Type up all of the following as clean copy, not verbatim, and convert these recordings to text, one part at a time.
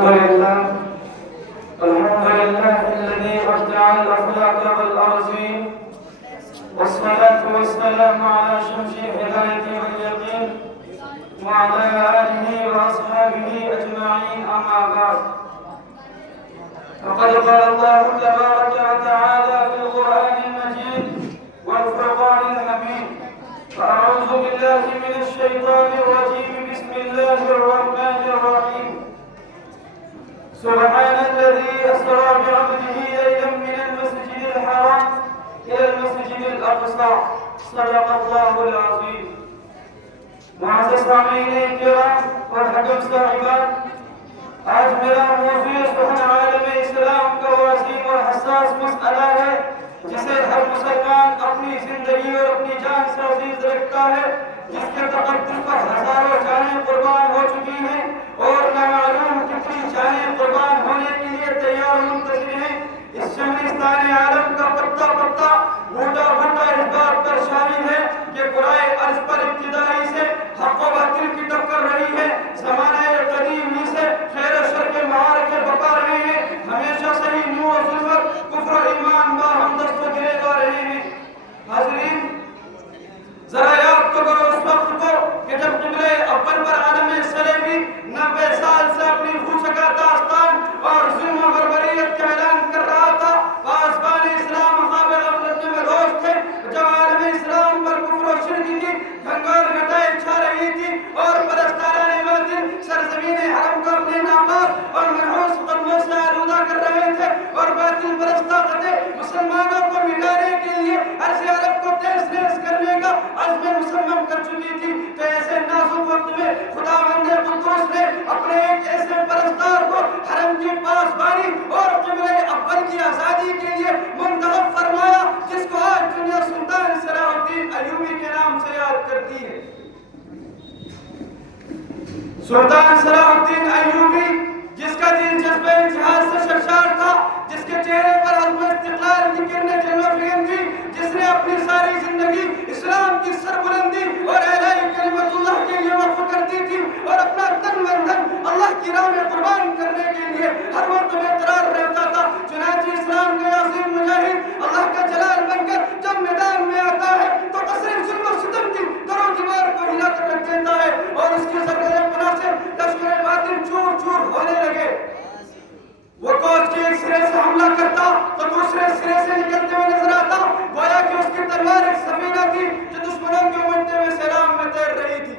الحمد لله الذي أبدع الأخلاق والأرزين، والصلاة والسلام على شمس الهداية واليقين وعلى آله وأصحابه أجمعين، أما بعد. فقد قال الله تبارك وتعالى في القرآن المجيد والفرقان الحميد: فأعوذ بالله من الشيطان الرجيم، بسم الله الرحمن الرحيم. سبحان الذي أسرى بعبده ليلا من المسجد الحرام إلى المسجد الأقصى، صدق الله العظيم. معزز سامعین کرام اور حکم صاحبان، آج میرا موضوع سبحان عالم اسلام کا عظیم اور حساس مسئلہ ہے جسے ہر مسلمان اپنی زندگی اور اپنی جان سے عزیز رکھتا ہے، جس کے تقدس پر ہزاروں جانیں قربان ہو چکی ہیں اور نامعلوم کتنی جانیں قربان ہونے کے لیے تیار منتظر ہیں۔ اس شمنستان عالم کا پتا پتا بوٹا بوٹا اس بات پر شامل ہے کہ قرائے ارض پر ابتدائی سے حق و باطل کی ٹکر رہی ہے، زمانہ قدیم ہی سے خیر و شر کے معارکے بپا رہے ہیں، ہمیشہ صحیح نور و ظلمت، کفر و ایمان باہم دست و گریباں رہے ہیں۔ حاضرین، ذرا یاد تو کرو اس وقت کو کہ جب قبلہ اول پر عالم سلیمی 90 سال سے اپنی خوشکا داستان اور ظلم و بربریت کا اعلان کر رہا تھا، پاسبان اسلام خواب غفلت میں مدہوش تھے۔ جب عالم اسلام پر کفر و شرک کی گھنگور گھٹائیں چھا رہی تھی اور پرستاران باطل سرزمین حرم کو اپنے ناپاک اور منحوس قدموں سے آلودہ کر رہے تھے اور باطل پرست طاقتیں مسلمانوں کو مٹانے کے لیے عرض عرب کو تیز نیز کرنے کا عزم مصمم کر چکی تھی، تو ایسے نازک وقت میں خداوند قدوس نے اپنے ایک ایسے پرستار کو حرم کی پاسبانی اور قبلہ اول کی آزادی کے لیے منتخب فرمایا، جس کو آج دنیا سلطان صلاح الدین ایوبی کے نام سے یاد کرتی ہے۔ سلطان صلاح الدین ایوبی، جس کا دل جذبہ جہاد سے سرشار تھا، جس کے چہرے پر عزم استقلال کی کرنے جلوہ افکن تھی، جس نے اپنی ساری زندگی اسلام کی سربلندی اور اعلاء کلمت اللہ کے لیے وقف کر دی تھی اور اپنا تن و دھن اللہ کی راہ میں قربان کرنے کے لیے ہر وقت بیقرار رہتا تھا۔ چنانچہ اسلام کے عظیم مجاہد اللہ کا جلال بن کر جب میدان میں آتا ہے تو قصر ظلم و ستم کی در و دیوار کو ہلا کر رکھ دیتا ہے اور اس کی سرگرم پناہ سے لشکر باطل چور چور ہونے لگے۔ وہ کوچ کے ایک سرے سے حملہ کرتا تو دوسرے سرے سے نکلتے ہوئے نظر آتا، گویا کہ اس کی تلوار ایک سفینہ تھی جو دشمنوں کے امٹتے ہوئے سیلاب میں تیر رہی تھی۔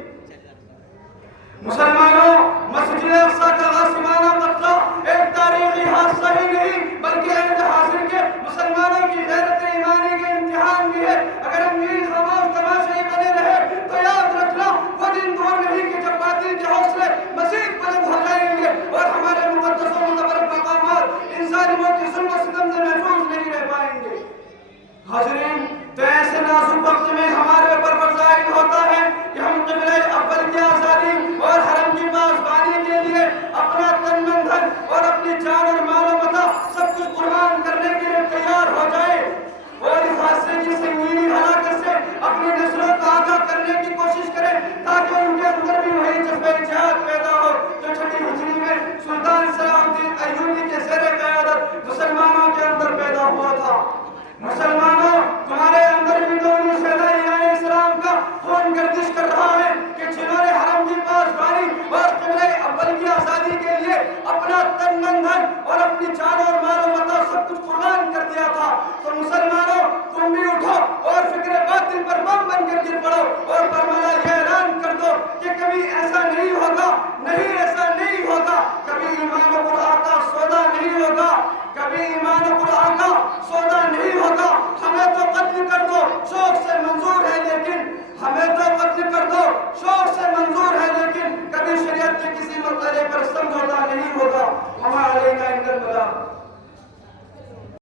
مسلمانوں، مسجد اقصی کا غاصبانہ قتل ایک تاریخی حادثہ ہی نہیں بلکہ عہد حاضر کے مسلمانوں کی غیرت ایمانی کے امتحان بھی ہے۔ اگر ہم یہی خاموش تماشائی بنے رہے تو یاد رکھنا وہ دن دور نہیں کہ جب باطل کے حوصلے مزید بلند ہو جائیں گے اور ہمارے مقدس و متبرک مقامات ان ظالموں کی ظلم و ستم سے محفوظ نہیں رہ پائیں گے۔ حاضرین، تو ایسے نازک وقت میں ہمارے اوپر فرض عائد ہوتا ہے کہ ہم قبلہ اول کی آزادی اور حرم کی پاسبانی کے لیے اپنا تن من دھن اور اپنی جان اور مال و متاع سب کچھ قربان کرنے کے لیے تیار ہو جائے اور اس حادثے کی سنگینی ہلاکت سے اپنی نسلوں کو آگاہ کرنے کی کوشش کرے تاکہ ان کے اندر بھی وہی جذبہ جہاد پیدا ہو جو چھٹی ہجری میں سلطان صلاح الدین ایوبی کے زیر قیادت مسلمانوں کے اندر پیدا ہوا تھا۔ مسلمانوں، تمہارے اندر بھی تو انہی شہدائے اسلام کا خون گردش کر رہا ہے کہ جنہوں نے حرم کی پاسبانی اور قبلہ اول کی آزادی کے لیے اپنا تن من دھن اور اپنی جان اور مال و متاع سب کچھ قربان کر دیا تھا۔ تو مسلمانوں، تم بھی اٹھو اور فکر باطل پر بم بن کر گر پڑو اور برملا یہ اعلان کر دو کہ کبھی ایسا نہیں ہوگا، نہیں ایسا نہیں ہوگا، کبھی ایمان و قرآن کا سودا نہیں ہوگا، کبھی ایمان و قرآن کا سودا نہیں ہوگا۔ ہمیں تو قتل کر دو، شوق سے منظور ہے، لیکن ہمیں تو قتل کر دو، شوق سے منظور ہے، لیکن کبھی شریعت کے کسی مسئلے پر سمجھوتا نہیں ہوگا۔ وما علینا الا البلاغ۔